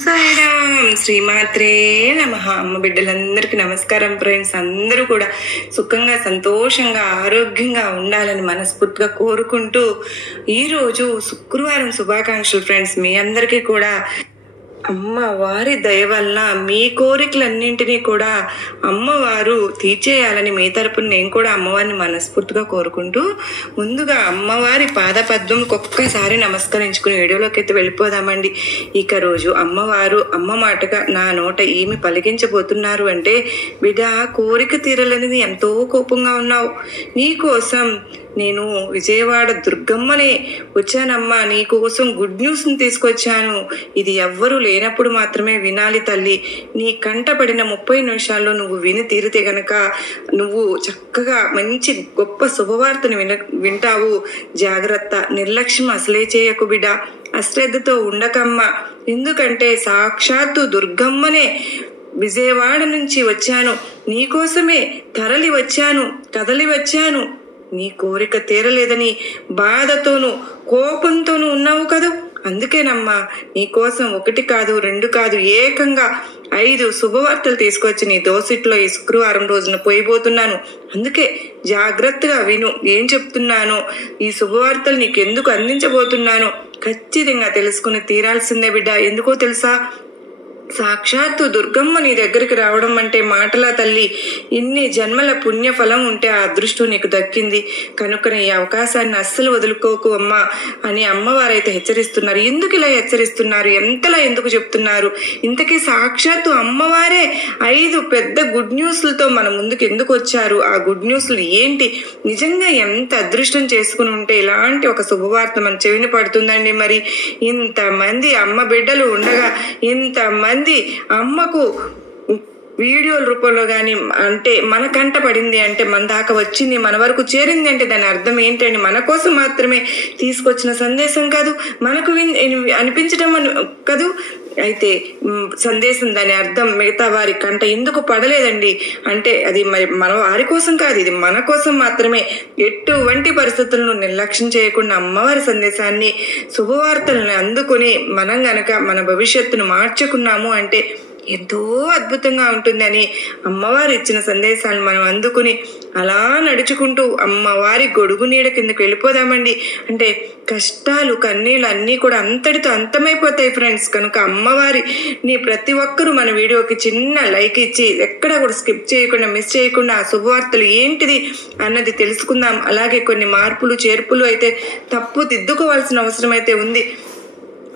సాయిరామ్ శ్రీమాత్రే నమః. అమ్మ బిడ్డలందరికీ నమస్కారం ఫ్రెండ్స్. అందరూ కూడా సుఖంగా సంతోషంగా ఆరోగ్యంగా ఉండాలని మనస్ఫూర్తిగా కోరుకుంటూ ఈరోజు శుక్రవారం శుభాకాంక్షలు ఫ్రెండ్స్. మీ అందరికీ కూడా అమ్మవారి దయ వల్ల మీ కోరికలన్నింటినీ కూడా అమ్మవారు తీర్చేయాలని మీ తరపున నేను కూడా అమ్మవారిని మనస్ఫూర్తిగా కోరుకుంటూ ముందుగా అమ్మవారి పాదపద్మంకి ఒక్కసారి నమస్కరించుకుని వీడియోలోకి అయితే వెళ్ళిపోదామండి. ఇక రోజు అమ్మవారు అమ్మ మాటగా నా నోట ఏమి పలికించబోతున్నారు అంటే, బిడ్డ కోరిక తీరలనేది ఎంతో కోపంగా ఉన్నావు, నీకోసం నేను విజయవాడ దుర్గమ్మనే వచ్చానమ్మా, నీకోసం గుడ్ న్యూస్ని తీసుకొచ్చాను. ఇది ఎవ్వరూ లేనప్పుడు మాత్రమే వినాలి తల్లి. నీ కంట పడిన 30 నిమిషాల్లో నువ్వు విని తీరితే గనక నువ్వు చక్కగా మంచి గొప్ప శుభవార్తను వింటావు. జాగ్రత్త, నిర్లక్ష్యం అసలే చేయకు బిడ్డ, అశ్రద్ధతో ఉండకమ్మా. ఎందుకంటే సాక్షాత్తు దుర్గమ్మనే విజయవాడ నుంచి వచ్చాను, నీకోసమే కదలి వచ్చాను. నీ కోరిక తీరలేదని బాధతోనూ కోపంతోనూ ఉన్నావు కదూ, అందుకేనమ్మా నీకోసం 1 కాదు 2 కాదు ఏకంగా 5 శుభవార్తలు తీసుకొచ్చి నీ దోసిట్లో ఈ శుక్రవారం రోజున పోయిపోతున్నాను. అందుకే జాగ్రత్తగా విను, ఏం చెప్తున్నానో, ఈ శుభవార్తలు నీకు ఎందుకు అందించబోతున్నానో ఖచ్చితంగా తెలుసుకుని తీరాల్సిందే బిడ్డ. ఎందుకో తెలుసా, సాక్షాత్తు దుర్గమ్మ నీ దగ్గరికి రావడం అంటే మాటలా తల్లి, ఇన్ని జన్మల పుణ్యఫలం ఉంటే ఆ అదృష్టం నీకు దక్కింది కనుక ఈ అవకాశాన్ని అస్సలు వదులుకోకు అమ్మా అని అమ్మవారైతే హెచ్చరిస్తున్నారు. ఎందుకు ఇలా హెచ్చరిస్తున్నారు, ఎంతలా ఎందుకు చెప్తున్నారు? ఇంతకీ సాక్షాత్తు అమ్మవారే 5 పెద్ద గుడ్ న్యూస్లతో మన ముందుకు ఎందుకు వచ్చారు? ఆ గుడ్ న్యూస్లు ఏంటి? నిజంగా ఎంత అదృష్టం చేసుకుని ఉంటే ఇలాంటి ఒక శుభవార్త మన చెవిని పడుతుందండి. మరి ఇంతమంది అమ్మ బిడ్డలు ఉండగా, ఇంతమంది అమ్మకు వీడియోల రూపంలో కానీ అంటే మన కంట పడింది అంటే, మన దాకా వచ్చింది, మన వరకు చేరింది అంటే దాని అర్థం ఏంటండి? మన కోసం మాత్రమే తీసుకొచ్చిన సందేశం కాదు, మనకు అనిపించడం కాదు. అయితే సందేశం దాని అర్థం మిగతా వారి కంట ఎందుకు పడలేదండి అంటే, అది మరి మన వారి కోసం కాదు, ఇది మన కోసం మాత్రమే. ఎటువంటి పరిస్థితులను నిర్లక్ష్యం చేయకుండా అమ్మవారి సందేశాన్ని శుభవార్తలను అందుకుని మనం గనక మన భవిష్యత్తును మార్చుకున్నాము అంటే ఎంతో అద్భుతంగా ఉంటుందని అమ్మవారు ఇచ్చిన సందేశాలను మనం అందుకుని అలా నడుచుకుంటూ అమ్మవారి గొడుగు నీడ కిందకి వెళ్ళిపోదామండి. అంటే కష్టాలు కన్నీళ్ళు అన్నీ కూడా అంతటితో అంతమైపోతాయి ఫ్రెండ్స్. కనుక అమ్మవారి నీ ప్రతి ఒక్కరూ మన వీడియోకి చిన్న లైక్ ఇచ్చి ఎక్కడా కూడా స్కిప్ చేయకుండా మిస్ చేయకుండా ఆ శుభవార్తలు ఏంటిది అన్నది తెలుసుకుందాం. అలాగే కొన్ని మార్పులు చేర్పులు అయితే తప్పు దిద్దుకోవాల్సిన అవసరం అయితే ఉంది.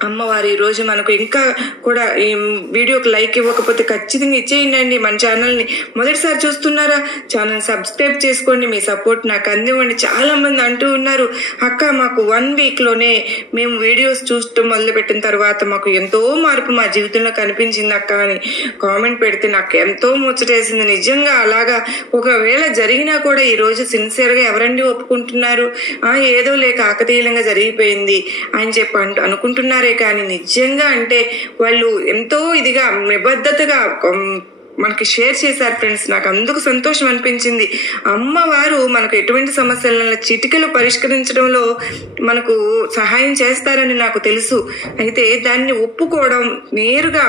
అమ్మవారు ఈరోజు మనకు ఇంకా కూడా ఈ వీడియోకి లైక్ ఇవ్వకపోతే ఖచ్చితంగా ఇచ్చేయండి. మన ఛానల్ని మొదటిసారి చూస్తున్నారా, ఛానల్ సబ్స్క్రైబ్ చేసుకోండి, మీ సపోర్ట్ నాకు అందివ్వండి. చాలా మంది అంటూ ఉన్నారు, అక్క మాకు 1 వీక్లోనే మేము వీడియోస్ చూడటం మొదలుపెట్టిన తర్వాత మాకు ఎంతో మార్పు మా జీవితంలో కనిపించింది అక్క అని కామెంట్ పెడితే నాకు ఎంతో ముచ్చటేసింది. నిజంగా అలాగా ఒకవేళ జరిగినా కూడా ఈరోజు సిన్సియర్గా ఎవరండి ఒప్పుకుంటున్నారు? ఏదో లేక ఆకతీయంగా జరిగిపోయింది అని చెప్పి అనుకుంటున్నారు. కానీ నిజంగా అంటే వాళ్ళు ఎంతో ఇదిగా నిబద్ధతగా మనకి షేర్ చేశారు ఫ్రెండ్స్. నాకు అందుకు సంతోషం అనిపించింది. అమ్మవారు మనకు ఎటువంటి సమస్యలను చిటికలు పరిష్కరించడంలో మనకు సహాయం చేస్తారని నాకు తెలుసు. అయితే దాన్ని ఒప్పుకోవడం, నేరుగా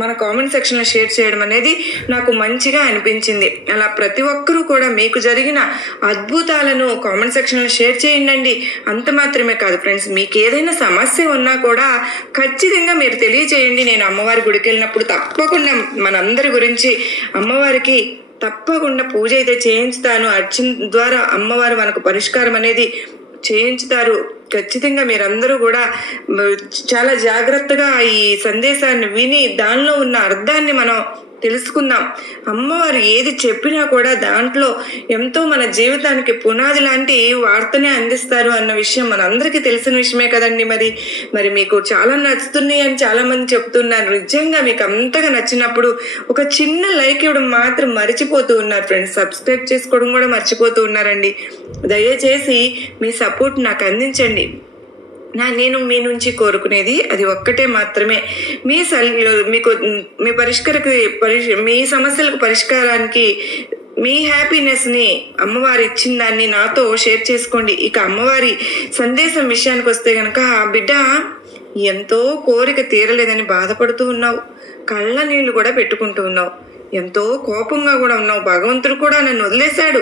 మన కామెంట్ సెక్షన్లో షేర్ చేయడం అనేది నాకు మంచిగా అనిపించింది. అలా ప్రతి ఒక్కరూ కూడా మీకు జరిగిన అద్భుతాలను కామెంట్ సెక్షన్లో షేర్ చేయండి. అంత మాత్రమే కాదు ఫ్రెండ్స్, మీకు ఏదైనా సమస్య ఉన్నా కూడా ఖచ్చితంగా మీరు తెలియజేయండి. నేను అమ్మవారి గుడికి వెళ్ళినప్పుడు తప్పకుండా మనందరి గురించి అమ్మవారికి తప్పకుండా పూజ అయితే చేయించుతాను. అర్చన ద్వారా అమ్మవారు మనకు పరిష్కారం అనేది చేయించుతారు. ఖచ్చితంగా మీరందరూ కూడా చాలా జాగ్రత్తగా ఈ సందేశాన్ని విని దానిలో ఉన్న అర్థాన్ని మనం తెలుసుకుందాం. అమ్మవారు ఏది చెప్పినా కూడా దాంట్లో ఎంతో మన జీవితానికి పునాది లాంటి వార్తనే అందిస్తారు అన్న విషయం మనందరికీ తెలిసిన విషయమే కదండి. మరి మీకు చాలా నచ్చుతున్నాయి అని చాలా మంది చెప్తున్నారు. నిజంగా మీకు అంతగా నచ్చినప్పుడు ఒక చిన్న లైక్ ఇవ్వడం మాత్రం మర్చిపోతూ ఉన్నారు ఫ్రెండ్స్. సబ్స్క్రైబ్ చేసుకోవడం కూడా మర్చిపోతూ ఉన్నారండి. దయచేసి మీ సపోర్ట్ నాకు అందించండి. నేను మీ నుంచి కోరుకునేది అది ఒక్కటే మాత్రమే, మీకు మీ సమస్యలకు పరిష్కారానికి మీ హ్యాపీనెస్ని అమ్మవారు ఇచ్చిన దాన్ని నాతో షేర్ చేసుకోండి. ఇక అమ్మవారి సందేశం విషయానికి వస్తే కనుక, బిడ్డ ఎంతో కోరిక తీరలేదని బాధపడుతూ ఉన్నావు, కళ్ళ నీళ్లు కూడా పెట్టుకుంటూ ఉన్నావు, ఎంతో కోపంగా కూడా ఉన్నావు. భగవంతుడు కూడా నన్ను వదిలేశాడు,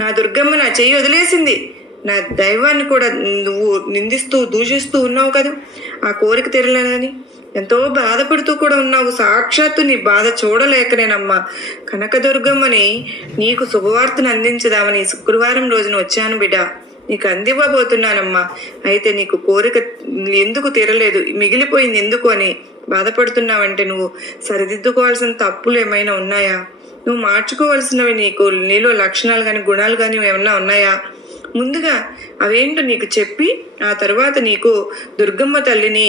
నా దుర్గమ్మ నా చెయ్యి వదిలేసింది, నా దైవాన్ని కూడా నువ్వు నిందిస్తూ దూషిస్తూ ఉన్నావు కదా, ఆ కోరిక తీరలేదని ఎంతో బాధపడుతూ కూడా ఉన్నావు. సాక్షాత్తు నీ బాధ చూడలేకనేనమ్మా కనకదుర్గమ్మని నీకు శుభవార్తను అందించదామని శుక్రవారం రోజున వచ్చాను బిడ్డ, నీకు అందివ్వబోతున్నానమ్మా. అయితే నీకు కోరిక ఎందుకు తీరలేదు, మిగిలిపోయింది ఎందుకు అని బాధపడుతున్నావంటే నువ్వు సరిదిద్దుకోవాల్సిన తప్పులు ఏమైనా ఉన్నాయా, నువ్వు మార్చుకోవాల్సినవి నీలో లక్షణాలు కానీ గుణాలు కానీ ఏమన్నా ఉన్నాయా? ముందుగా అవేంటో నీకు చెప్పి ఆ తర్వాత నీకు దుర్గమ్మ తల్లిని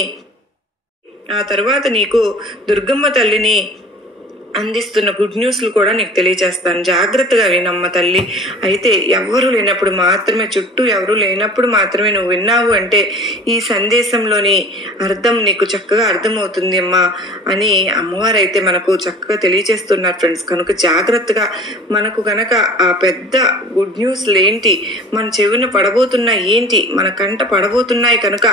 అందిస్తున్న గుడ్ న్యూస్లు కూడా నీకు తెలియజేస్తాను. జాగ్రత్తగా వినమ్మ తల్లి. అయితే ఎవరు లేనప్పుడు మాత్రమే, చుట్టూ ఎవరు లేనప్పుడు మాత్రమే నువ్వు విన్నావు అంటే ఈ సందేశంలోని అర్థం నీకు చక్కగా అర్థమవుతుంది అమ్మా అని అమ్మవారు అయితే మనకు చక్కగా తెలియజేస్తున్నారు ఫ్రెండ్స్. కనుక జాగ్రత్తగా మనకు కనుక ఆ పెద్ద గుడ్ న్యూస్లు ఏంటి, మన చెవిన పడబోతున్నాయి ఏంటి, మన కంట పడబోతున్నాయి కనుక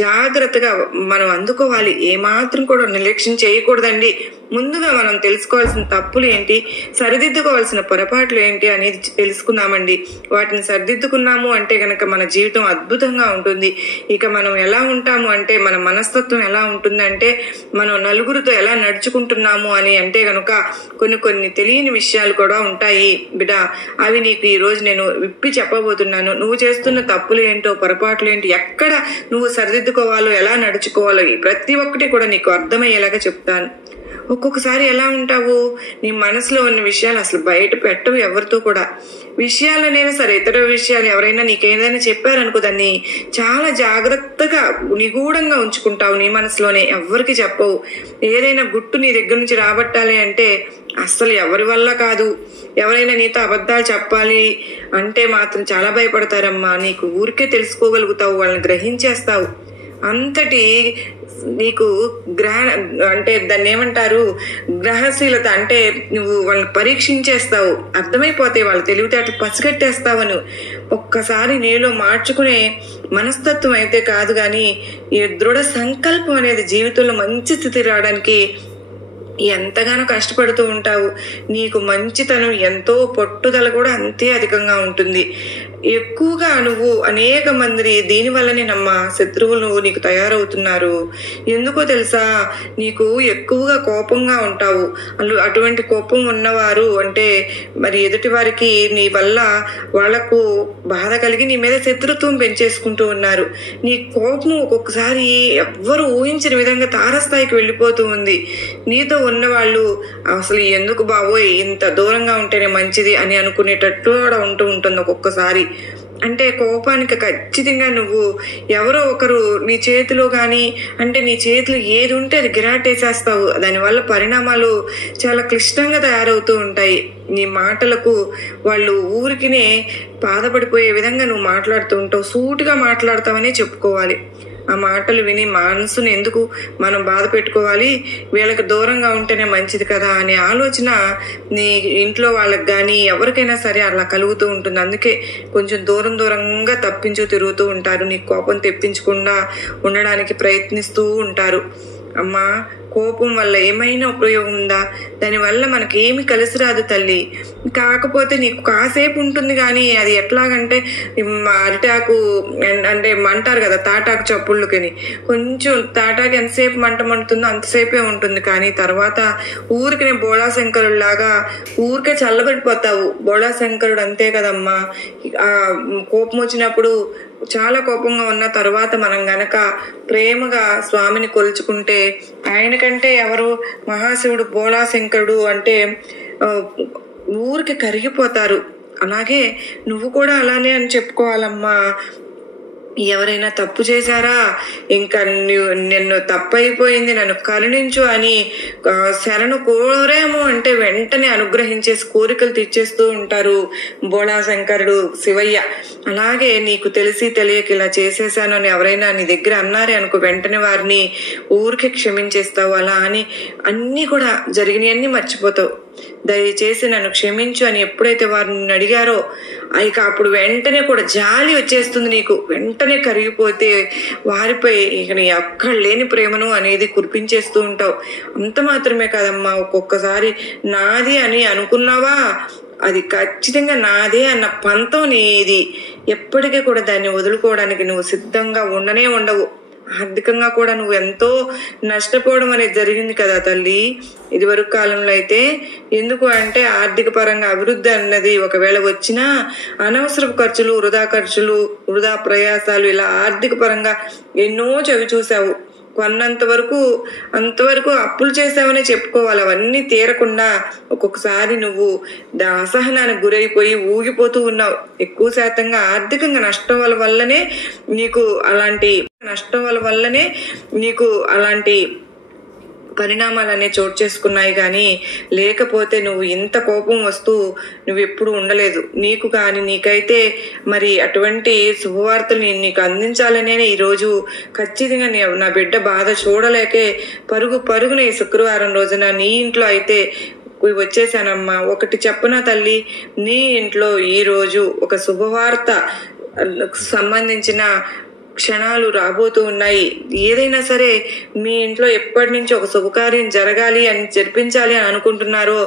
జాగ్రత్తగా మనం అందుకోవాలి. ఏమాత్రం కూడా నిర్లక్ష్యం చేయకూడదండి. ముందుగా మనం తెలుసుకోవాల్సిన తప్పులు ఏంటి, సరిదిద్దుకోవాల్సిన పొరపాట్లు ఏంటి అనేది తెలుసుకుందామండి. వాటిని సరిదిద్దుకున్నాము అంటే కనుక మన జీవితం అద్భుతంగా ఉంటుంది. ఇక మనం ఎలా ఉంటాము అంటే మన మనస్తత్వం ఎలా ఉంటుందంటే మనం నలుగురితో ఎలా నడుచుకుంటున్నాము అని అంటే కనుక కొన్ని తెలియని విషయాలు కూడా ఉంటాయి బిడ్డ. అవి నీకు ఈ రోజు నేను విప్పి చెప్పబోతున్నాను. నువ్వు చేస్తున్న తప్పులు ఏంటో, పొరపాట్లు ఏంటి, ఎక్కడ నువ్వు సరిదిద్దుకోవాలో, ఎలా నడుచుకోవాలో ప్రతి ఒక్కటి కూడా నీకు అర్థమయ్యేలాగా చెప్తాను. ఒక్కొక్కసారి ఎలా ఉంటావు, నీ మనసులో ఉన్న విషయాలు అసలు బయట పెట్టవు ఎవరితో కూడా. విషయాలనైనా సరే, ఇతర విషయాలు ఎవరైనా నీకేదైనా చెప్పారనుకో దాన్ని చాలా జాగ్రత్తగా నిగూఢంగా ఉంచుకుంటావు నీ మనసులోనే, ఎవరికి చెప్పవు. ఏదైనా గుట్టు నీ దగ్గర నుంచి రాబట్టాలి అంటే అస్సలు ఎవరి వల్ల కాదు. ఎవరైనా నీతో అబద్ధాలు చెప్పాలి అంటే మాత్రం చాలా భయపడతారమ్మా. నీకు ఊరికే తెలుసుకోగలుగుతావు, వాళ్ళని గ్రహించేస్తావు. అంతటి నీకు అంటే దాన్ని ఏమంటారు, గ్రహశీలత అంటే నువ్వు వాళ్ళని పరీక్షించేస్తావు, అర్థమైపోతాయి వాళ్ళ తెలివితేటలు పసిగట్టేస్తావను. ఒక్కసారి నీలో మార్చుకునే మనస్తత్వం అయితే కాదు కానీ ఈ దృఢ సంకల్పం అనేది జీవితంలో మంచి స్థితి రావడానికి ఎంతగానో కష్టపడుతూ ఉంటావు. నీకు మంచితనం ఎంతో, పట్టుదల కూడా అంతే అధికంగా ఉంటుంది. ఎక్కువగా నువ్వు అనేక మంది దీనివల్లనే శత్రువులు నీకు తయారవుతున్నారు. ఎందుకో తెలుసా, నీకు ఎక్కువగా కోపంగా ఉంటావు. అటువంటి కోపం ఉన్నవారు అంటే మరి ఎదుటి వారికి నీ వల్ల వాళ్లకు బాధ కలిగి నీ మీద శత్రుత్వం పెంచేసుకుంటూ ఉన్నారు. నీ కోపం ఒక్కొక్కసారి ఎవ్వరు ఊహించిన విధంగా తారస్థాయికి వెళ్ళిపోతూ ఉంది. నీతో ఉన్నవాళ్ళు అసలు ఎందుకు బాబోయ్ ఇంత దూరంగా ఉంటేనే మంచిది అని అనుకునేటట్టు కూడా ఉంటుంది ఒక్కొక్కసారి. అంటే కోపానికి ఖచ్చితంగా నువ్వు ఎవరో ఒకరు నీ చేతిలో కానీ అంటే నీ చేతిలో ఏది ఉంటే అది గిరాటేసేస్తావు. దానివల్ల పరిణామాలు చాలా క్లిష్టంగా తయారవుతూ ఉంటాయి. నీ మాటలకు వాళ్ళు ఊరికినే బాధపడిపోయే విధంగా నువ్వు మాట్లాడుతూ ఉంటావు. సూటిగా మాట్లాడతావనే చెప్పుకోవాలి. ఆ మాటలు విని మనసును ఎందుకు మనం బాధ పెట్టుకోవాలి, వీళ్ళకి దూరంగా ఉంటేనే మంచిది కదా అనే ఆలోచన నీ ఇంట్లో వాళ్ళకి కానీ ఎవరికైనా సరే అలా కలుగుతూ ఉంటుంది. అందుకే కొంచెం దూరంగా తప్పించు తిరుగుతూ ఉంటారు. నీ కోపం తెప్పించకుండా ఉండడానికి ప్రయత్నిస్తూ ఉంటారు. అమ్మా, కోపం వల్ల ఏమైనా ఉపయోగం ఉందా? దానివల్ల మనకి ఏమి కలిసి రాదు తల్లి. కాకపోతే నీకు కాసేపు ఉంటుంది కానీ అది ఎట్లాగంటే అరిటాకు అంటే మంటారు కదా తాటాకు చప్పుళ్ళకని, కొంచెం తాటాకు ఎంతసేపు మంటుందో అంతసేపే ఉంటుంది. కానీ తర్వాత ఊరికి నేను బోళాశంకరుడు లాగా ఊరికే చల్లబడిపోతావు. బోళాశంకరుడు అంతే కదమ్మా. ఆ కోపం వచ్చినప్పుడు చాలా కోపంగా ఉన్న తర్వాత మనం గనక ప్రేమగా స్వామిని కొలుచుకుంటే ఆయనకంటే ఎవరు మహాశివుడు బోళాశంకరుడు అంటే ఊరికి కరిగిపోతారు. అలాగే నువ్వు కూడా అలానే అని చెప్పుకోవాలమ్మా. ఎవరైనా తప్పు చేశారా, ఇంకా నిన్ను తప్పైపోయింది నన్ను కరుణించు అని శరణు కోరేమో అంటే వెంటనే అనుగ్రహించేసి కోరికలు తెచ్చేస్తూ ఉంటారు బోళాశంకరుడు శివయ్య. అలాగే నీకు తెలిసి తెలియక ఇలా చేసేసాను అని ఎవరైనా నీ దగ్గర అన్నారే అనుకో, వెంటనే వారిని ఊరికే క్షమించేస్తావు. అలా అని అన్నీ కూడా జరిగినవన్నీ మర్చిపోతావు. దయచేసి నన్ను క్షమించు అని ఎప్పుడైతే వారు నిన్ను అడిగారో ఇక అప్పుడు వెంటనే కూడా జాలి వచ్చేస్తుంది నీకు. వెంటనే కరిగిపోతే వారిపై ఇక నీ అక్కడ లేని ప్రేమను అనేది కురిపించేస్తూ ఉంటావు. అంత మాత్రమే కాదమ్మా, ఒక్కొక్కసారి నాది అని అనుకున్నావా, అది ఖచ్చితంగా నాదే అన్న పంతం నీది. ఎప్పటికీ కూడా దాన్ని వదులుకోవడానికి నువ్వు సిద్ధంగా ఉండనే ఉండవు. ఆర్థికంగా కూడా నువ్వు ఎంతో నష్టపోవడం అనేది జరిగింది కదా తల్లి ఇదివరకు కాలంలో అయితే. ఎందుకు అంటే ఆర్థిక పరంగా అభివృద్ధి అన్నది ఒకవేళ వచ్చినా అనవసరపు ఖర్చులు, వృధా ప్రయాసాలు, ఇలా ఆర్థిక పరంగా ఎన్నో చవి చూసావు. అంతవరకు అప్పులు చేసావనే చెప్పుకోవాలి. అవన్నీ తీరకుండా ఒక్కొక్కసారి నువ్వు అసహనానికి గురైపోయి ఊగిపోతూ ఉన్నావు. ఎక్కువ శాతంగా ఆర్థికంగా నష్టం వల్లనే నీకు అలాంటి పరిణామాలు అనేవి చోటు చేసుకున్నాయి. కానీ లేకపోతే నువ్వు ఇంత కోపం వస్తూ నువ్వు ఎప్పుడు ఉండలేదు. నీకు కానీ నీకైతే మరి అటువంటి శుభవార్తలు నీకు అందించాలనే ఈరోజు ఖచ్చితంగా నా బిడ్డ బాధ చూడలేకే పరుగున ఈ శుక్రవారం రోజున నీ ఇంట్లో అయితే వచ్చేసానమ్మా. ఒకటి చెప్పనా తల్లి, నీ ఇంట్లో ఈరోజు ఒక శుభవార్త సంబంధించిన క్షణాలు రాబోతూ ఉన్నాయి. ఏదైనా సరే మీ ఇంట్లో ఎప్పటి నుంచి ఒక శుభకార్యం జరగాలి అని జరిపించాలి అని అనుకుంటున్నారో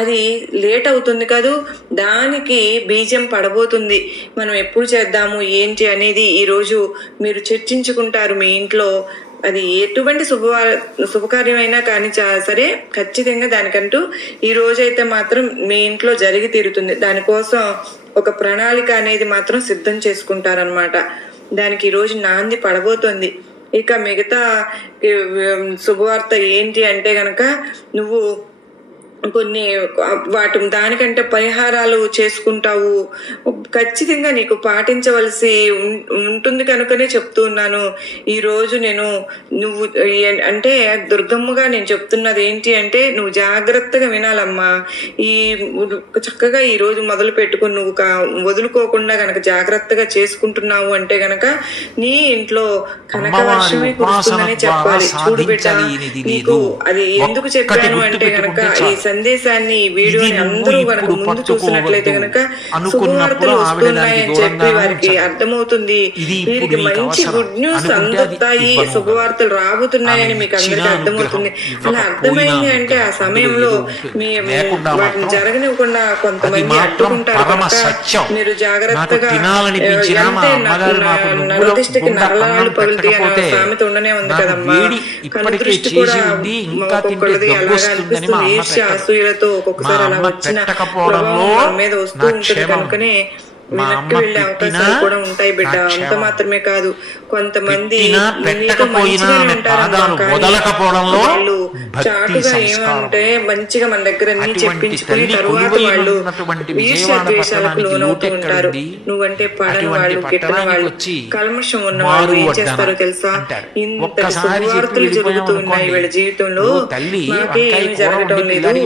అది లేట్ అవుతుంది కదూ, దానికి బీజం పడబోతుంది. మనం ఎప్పుడు చేద్దాము ఏంటి అనేది ఈరోజు మీరు చర్చించుకుంటారు మీ ఇంట్లో. అది ఎటువంటి శుభకార్యమైనా కానీ సరే ఖచ్చితంగా దానికంటూ ఈ రోజైతే మాత్రం మీ ఇంట్లో జరిగి తీరుతుంది. దానికోసం ఒక ప్రణాళిక అనేది మాత్రం సిద్ధం చేసుకుంటారనమాట. దానికి ఈరోజు నాంది పడబోతోంది. ఇక మిగతా శుభవార్త ఏంటి అంటే గనక నువ్వు కొన్ని దానికంటే పరిహారాలు చేసుకుంటావు. ఖచ్చితంగా నీకు పాటించవలసి ఉంటుంది కనుకనే చెప్తూ ఉన్నాను. ఈరోజు నువ్వు అంటే దుర్గమ్మగా నేను చెప్తున్నది ఏంటి అంటే నువ్వు జాగ్రత్తగా వినాలమ్మా. చక్కగా ఈ రోజు మొదలు పెట్టుకుని నువ్వు వదులుకోకుండా గనక జాగ్రత్తగా చేసుకుంటున్నావు అంటే గనక నీ ఇంట్లో కనక వర్షమే కురుస్తుందని చెప్పాలి. చూడు బిడ్డ, నీకు అది ఎందుకు చెప్పాను అంటే గనక ఈ సందేశాన్ని వీడియోని అందరూ కనుక ముందు చూసినట్లయితే గనక శుభవార్తలు వస్తున్నాయని చెప్పి వారికి అర్థమవుతుంది. వీరికి మంచి గుడ్ న్యూస్ అందుతాయి, శుభవార్తలు రాబోతున్నాయని మీకు అందరికీ అర్థమవుతుంది. అలా అర్థమైంది అంటే ఆ సమయంలో వాటిని జరగనివ్వకుండా కొంతమంది అడ్డుకుంటారు కనుక మీరు జాగ్రత్తగా నరదిష్టికి నరలాలు పగులుతాయి అనే సామెత ఉండనే ఉంది కదమ్మా. కనుదృష్టి కూడా ఒక్కొక్కరిది అలాగా అనిపిస్తుంది. ఈర్ష్య అసూయలతో ఒక్కొక్కసారి అలా వచ్చిన ప్రభావం మీద వస్తూ ఉంటుంది కనుకనే వెనక్కి వెళ్లే అవకాశాలు కూడా ఉంటాయి బిడ్డ. అంత మాత్రమే కాదు, కొంతమంది వాళ్ళు చాటుగా ఏమంటే మంచిగా మన దగ్గర అన్ని చెప్పించుకుని తరువాత వాళ్ళు ఈర్ష్య ద్వేషాలకు లోనవుతూ ఉంటారు. నువ్వంటే పడని వాళ్ళు, గిట్టని వాళ్ళు, కల్మషం ఉన్న వాళ్ళు ఏం చేస్తారో తెలుసా? ఇంత శుభవార్తలు జరుగుతూ ఉన్నాయి వీళ్ళ జీవితంలో, మాకే ఏమి జరగటం లేదు,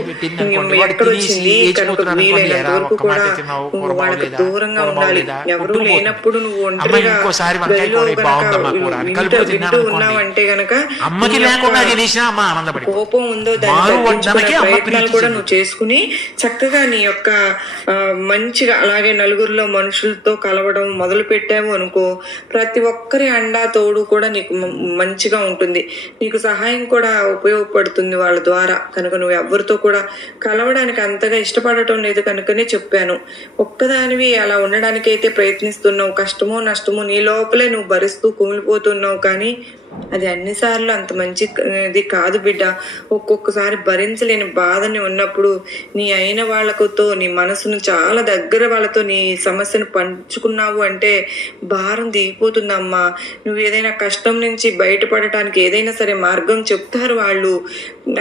ఎక్కడొచ్చింది కనుక వీలైనంత వరకు కూడా నువ్వు వాళ్ళకి దూరంగా ఉండాలి. ఎవరు లేనప్పుడు నువ్వు ఒంటరిగా గదిలో వింటూ ఉన్నావంటే గనక కోపం ఉందో దాని ప్రయత్నాలు కూడా నువ్వు చేసుకుని చక్కగా నీ యొక్క మంచిగా అలాగే నలుగురిలో మనుషులతో కలవడం మొదలు పెట్టావు అనుకో, ప్రతి ఒక్కరి అండా తోడు కూడా నీకు మంచిగా ఉంటుంది. నీకు సహాయం కూడా ఉపయోగపడుతుంది వాళ్ళ ద్వారా. కనుక నువ్వు ఎవరితో కూడా కలవడానికి అంతగా ఇష్టపడటం లేదు కనుకనే చెప్పాను. ఒక్కదానివి అలా ఉండడానికి అయితే ప్రయత్నిస్తున్నావు. కష్టమో నష్టమో నీ లోపలే నువ్వు భరిస్తూ కుమిలిపోతున్నావు. కానీ అది అన్నిసార్లు అంత మంచిది కాదు బిడ్డ. ఒక్కొక్కసారి భరించలేని బాధని ఉన్నప్పుడు నీ అయిన వాళ్ళతో నీ మనసును చాలా దగ్గర వాళ్ళతో నీ సమస్యను పంచుకున్నావు అంటే భారం దిగిపోతుందమ్మా. నువ్వు ఏదైనా కష్టం నుంచి బయటపడటానికి ఏదైనా సరే మార్గం చెప్తారు వాళ్ళు.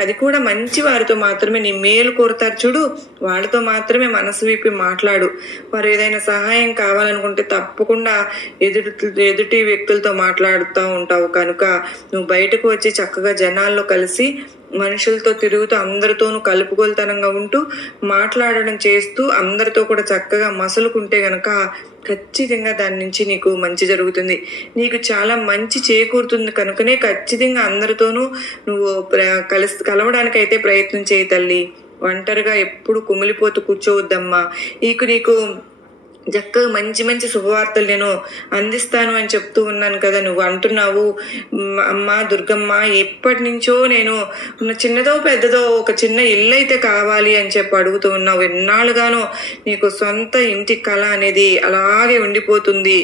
అది కూడా మంచి వారితో మాత్రమే నీ మేలు కోరుతారు చూడు, వాళ్ళతో మాత్రమే మనసు విప్పి మాట్లాడు. వారు ఏదైనా సహాయం కావాలనుకుంటే తప్పకుండా ఎదుటి వ్యక్తులతో మాట్లాడుతూ ఉంటావు. కనుక నువ్వు బయటకు వచ్చి చక్కగా జనాల్లో కలిసి మనుషులతో తిరుగుతూ అందరితోనూ కలుపుగోలుతనంగా ఉంటూ మాట్లాడడం చేస్తూ అందరితో కూడా చక్కగా మసలుకుంటే గనక ఖచ్చితంగా దాని నుంచి నీకు మంచి జరుగుతుంది. నీకు చాలా మంచి చేకూరుతుంది. కనుకనే ఖచ్చితంగా అందరితోనూ నువ్వు కలవడానికైతే ప్రయత్నం చేయి తల్లి. ఒంటరిగా ఎప్పుడు కుమిలిపోతూ కూర్చోవద్దమ్మా. నీకు చక్కగా మంచి మంచి శుభవార్తలు నేను అందిస్తాను అని చెప్తూ ఉన్నాను కదా. నువ్వు అంటున్నావు అమ్మ దుర్గమ్మ, ఎప్పటి నుంచో నేను చిన్నదో పెద్దదో ఒక చిన్న ఇల్లు అయితే కావాలి అని చెప్పి అడుగుతూ ఉన్నావు. ఎన్నాళ్ళుగానో నీకు సొంత ఇంటి కళ అనేది అలాగే ఉండిపోతుంది,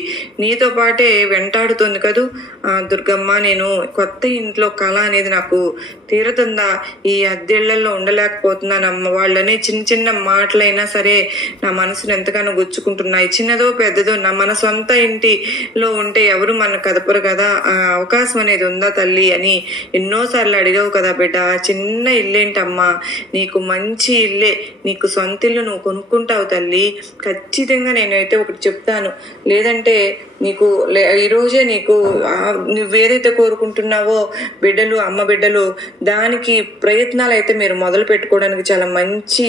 నీతో పాటే వెంటాడుతుంది కదూ దుర్గమ్మ. నేను కొత్త ఇంట్లో కళ అనేది నాకు తీరుతుందా? ఈ అద్దెళ్లలో ఉండలేకపోతున్నానమ్మ. వాళ్ళనే చిన్న చిన్న మాటలైనా సరే నా మనసును ఎంతగానో గుచ్చుకుంటున్నాను. చిన్నదో పెద్దదో మన సొంత ఇంటిలో ఉంటే ఎవరు మన కదపరు కదా. ఆ అవకాశం అనేది ఉందా తల్లి అని ఎన్నోసార్లు అడిగావు కదా బిడ్డ. చిన్న ఇల్లేంటమ్మా, నీకు మంచి ఇల్లే, నీకు సొంత ఇల్లు నువ్వు కొనుక్కుంటావు తల్లి. ఖచ్చితంగా నేనైతే ఒకటి చెప్తాను, లేదంటే నీకు ఈరోజే నీకు నువ్వేదైతే కోరుకుంటున్నావో బిడ్డలు, అమ్మ బిడ్డలు, దానికి ప్రయత్నాలు అయితే మీరు మొదలు పెట్టుకోవడానికి చాలా మంచి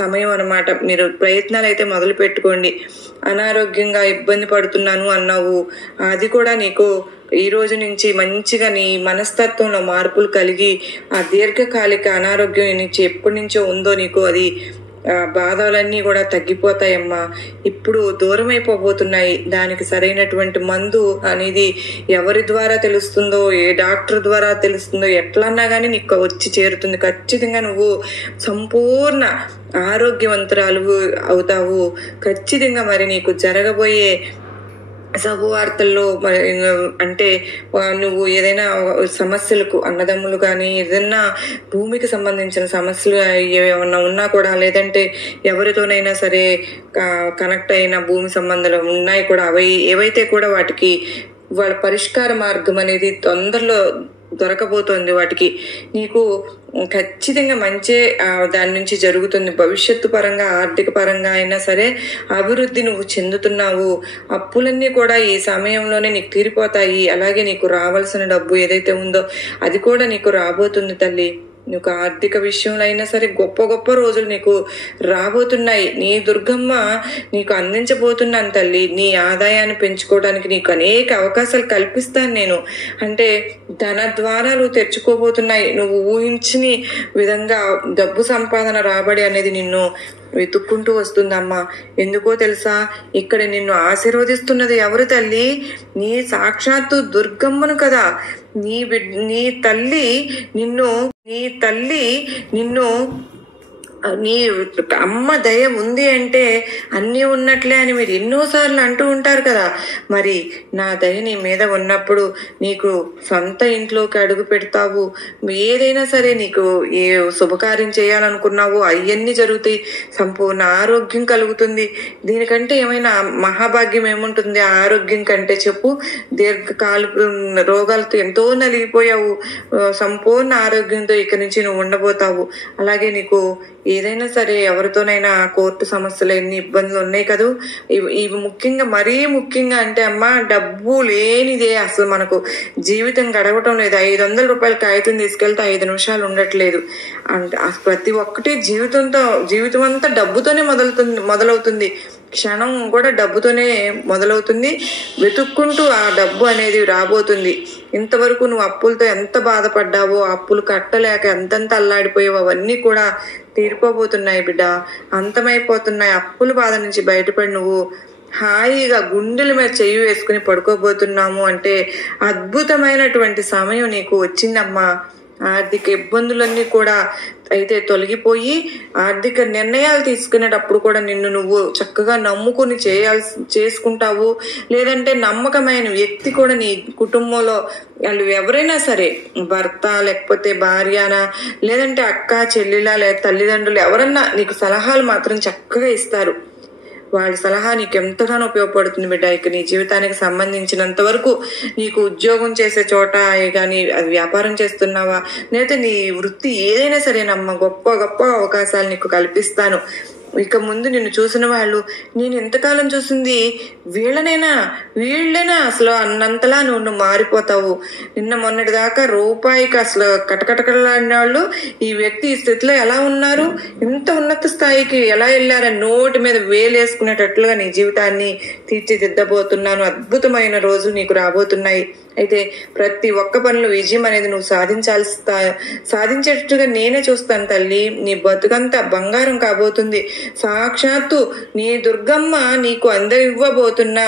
సమయం అన్నమాట. మీరు ప్రయత్నాలు అయితే మొదలు పెట్టుకోండి. అనారోగ్యంగా ఇబ్బంది పడుతున్నాను అన్నావు, అది కూడా నీకు ఈ రోజు నుంచి మంచిగా నీ మనస్తత్వంలో మార్పులు కలిగి ఆ దీర్ఘకాలిక అనారోగ్యం నుంచి ఎప్పటి నుంచో ఉందో నీకు అది బాధలన్నీ కూడా తగ్గిపోతాయమ్మా. ఇప్పుడు దూరం అయిపోబోతున్నాయి. దానికి సరైనటువంటి మందు అనేది ఎవరి ద్వారా తెలుస్తుందో, ఏ డాక్టర్ ద్వారా తెలుస్తుందో, ఎట్లన్నా కానీ నీకు వచ్చి చేరుతుంది. ఖచ్చితంగా నువ్వు సంపూర్ణ ఆరోగ్యవంతురాలు అవుతావు. ఖచ్చితంగా మరి నీకు జరగబోయే శుభవార్తల్లో అంటే నువ్వు ఏదైనా సమస్యలకు, అన్నదమ్ములు కానీ ఏదైనా భూమికి సంబంధించిన సమస్యలు ఏమన్నా ఉన్నా కూడా, లేదంటే ఎవరితోనైనా సరే కనెక్ట్ అయిన భూమి సంబంధాలు ఉన్నాయి కూడా, ఏవైతే కూడా వాటికి వాళ్ళ పరిష్కార మార్గం అనేది తొందరలో దొరకబోతోంది. వాటికి నీకు ఖచ్చితంగా మంచి దాని నుంచి జరుగుతుంది. భవిష్యత్తు పరంగా, ఆర్థిక పరంగా అయినా సరే అభివృద్ధి నువ్వు చెందుతున్నావు. అప్పులన్నీ కూడా ఈ సమయంలోనే నీకు తీరిపోతాయి. అలాగే నీకు రావాల్సిన డబ్బు ఏదైతే ఉందో అది కూడా నీకు రాబోతుంది తల్లి. నీకు ఆర్థిక విషయంలో అయినా సరే గొప్ప గొప్ప రోజులు నీకు రాబోతున్నాయి. నీ దుర్గమ్మ నీకు అందించబోతున్నాను తల్లి. నీ ఆదాయాన్ని పెంచుకోవడానికి నీకు అనేక అవకాశాలు కల్పిస్తాను నేను. అంటే ధన ద్వారాలు తెచ్చుకోబోతున్నాయి. నువ్వు ఊహించని విధంగా డబ్బు సంపాదన, రాబడి అనేది నిన్ను వెతుక్కుంటూ వస్తుందమ్మా. ఎందుకో తెలుసా, ఇక్కడ నిన్ను ఆశీర్వదిస్తున్నది ఎవరు తల్లి? నీ సాక్షాత్తు దుర్గమ్మను కదా. నీ తల్లి నిన్ను నీ అమ్మ దయ ఉంది అంటే అన్నీ ఉన్నట్లే అని మీరు ఎన్నోసార్లు అంటూ ఉంటారు కదా. మరి నా దయ నీ మీద ఉన్నప్పుడు నీకు సొంత ఇంట్లోకి అడుగు పెడతావు. ఏదైనా సరే నీకు ఏ శుభకార్యం చేయాలనుకున్నావో అవన్నీ జరుగుతాయి. సంపూర్ణ ఆరోగ్యం కలుగుతుంది. దీనికంటే ఏమైనా మహాభాగ్యం ఏముంటుంది ఆరోగ్యం కంటే చెప్పు? దీర్ఘకాల రోగాలతో ఎంతో నలిగిపోయావు. సంపూర్ణ ఆరోగ్యంతో ఇక్కడి నుంచి నువ్వు ఉండబోతావు. అలాగే నీకు ఏదైనా సరే ఎవరితోనైనా కోర్టు సమస్యలు, ఎన్ని ఇబ్బందులు ఉన్నాయి కదూ. ఇవి మరీ ముఖ్యంగా అంటే అమ్మ, డబ్బు లేనిదే అసలు మనకు జీవితం గడవటం లేదు. 500 రూపాయల కాగితం తీసుకెళ్తే 5 నిమిషాలు ఉండట్లేదు. అంటే ప్రతి ఒక్కటి జీవితం అంతా డబ్బుతోనే మొదలవుతుంది. క్షణం కూడా డబ్బుతోనే మొదలవుతుంది. వెతుక్కుంటూ ఆ డబ్బు అనేది రాబోతుంది. ఇంతవరకు నువ్వు అప్పులతో ఎంత బాధపడ్డావో, అప్పులు కట్టలేక ఎంతెంత అల్లాడిపోయావో అవన్నీ కూడా తీరిపోబోతున్నాయి బిడ్డ. అంతమైపోతున్నాయి. అప్పుల బాధ నుంచి బయటపడి నువ్వు హాయిగా గుండెల మీద చెయ్యి వేసుకుని పడుకోబోతున్నాము అంటే అద్భుతమైనటువంటి సమయం నీకు వచ్చిందమ్మా. ఆర్థిక ఇబ్బందులన్నీ కూడా అయితే తొలగిపోయి ఆర్థిక నిర్ణయాలు తీసుకునేటప్పుడు కూడా నిన్ను నువ్వు చక్కగా నమ్ముకుని చేసుకుంటావు. లేదంటే నమ్మకమైన వ్యక్తి కూడా నీ కుటుంబంలో వాళ్ళు ఎవరైనా సరే, భర్త లేకపోతే భార్యనా, లేదంటే అక్క చెల్లిలా, లేదా తల్లిదండ్రులు ఎవరన్నా నీకు సలహాలు మాత్రం చక్కగా ఇస్తారు. వాళ్ళ సలహా నీకు ఎంతగానో ఉపయోగపడుతుంది బిడ్డ. ఇక నీ జీవితానికి సంబంధించినంత వరకు నీకు ఉద్యోగం చేసే చోట కానీ, అది వ్యాపారం చేస్తున్నావా, లేదా నీ వృత్తి ఏదైనా సరేనమ్మా, గొప్ప గొప్ప అవకాశాలు నీకు కల్పిస్తాను. ఇక ముందు నిన్ను చూసిన వాళ్ళు, నేను ఎంతకాలం చూసింది వీళ్ళైనా అసలు అన్నంతలా నువ్వు మారిపోతావు. నిన్న మొన్నటి దాకా రూపాయికి అసలు కటకటకలాడిన వాళ్ళు ఈ వ్యక్తి ఈ స్థితిలో ఎలా ఉన్నారు, ఇంత ఉన్నత స్థాయికి ఎలా వెళ్ళారని నోటి మీద వేలేసుకునేటట్లుగా నీ జీవితాన్ని తీర్చిదిద్దబోతున్నాను. అద్భుతమైన రోజులు నీకు రాబోతున్నాయి. అయితే ప్రతి ఒక్క పనిలో విజయం అనేది నువ్వు సాధించేటట్టుగా నేనే చూస్తాను తల్లి. నీ బతుకంతా బంగారం కాబోతుంది. సాక్షాత్తు నీ దుర్గమ్మ నీకు అందరివ్వబోతున్న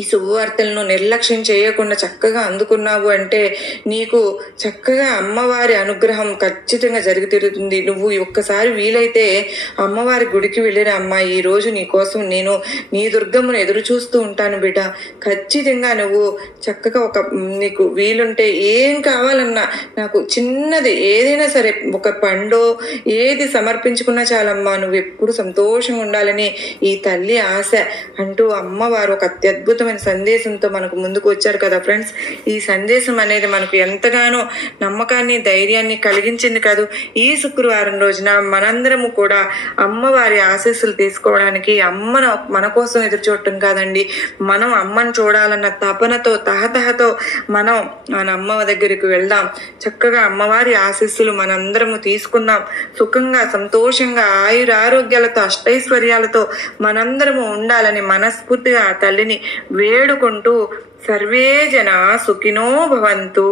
ఈ శుభవార్తలను నిర్లక్ష్యం చేయకుండా చక్కగా అందుకున్నావు అంటే నీకు చక్కగా అమ్మవారి అనుగ్రహం ఖచ్చితంగా జరిగి తీరుతుంది. నువ్వు ఒక్కసారి వీలైతే అమ్మవారి గుడికి వెళ్ళిన అమ్మ, ఈ రోజు నీ కోసం నేను నీ దుర్గమ్మను ఎదురు చూస్తూ ఉంటాను బిడ్డ. ఖచ్చితంగా నువ్వు చక్కగా నీకు వీలుంటే ఏం కావాలన్నా నాకు చిన్నది ఏదైనా సరే, ఒక పండో ఏది సమర్పించుకున్నా చాలమ్మా, నువ్వు ఎప్పుడు సంతోషంగా ఉండాలని ఈ తల్లి ఆశ అంటూ అమ్మవారు ఒక అత్యద్భుత సందేశంతో మనకు ముందుకు వచ్చారు కదా ఫ్రెండ్స్. ఈ సందేశం అనేది మనకు ఎంతగానో నమ్మకాన్ని ధైర్యాన్ని కలిగించింది కాదు. ఈ శుక్రవారం రోజున మనందరము కూడా అమ్మవారి ఆశీస్సులు తీసుకోవడానికి అమ్మను మన కోసం ఎదురు చూడటం కాదండి, మనం అమ్మను చూడాలన్న తపనతో తహతహతో మనం మన అమ్మ దగ్గరికి వెళ్దాం. చక్కగా అమ్మవారి ఆశీస్సులు మనందరము తీసుకుందాం. సుఖంగా సంతోషంగా ఆయురారోగ్యాలతో అష్టైశ్వర్యాలతో మనందరము ఉండాలని మనస్ఫూర్తిగా ఆ తల్లిని వేడుకుంటూ సర్వే జన సుఖినో భవంతు.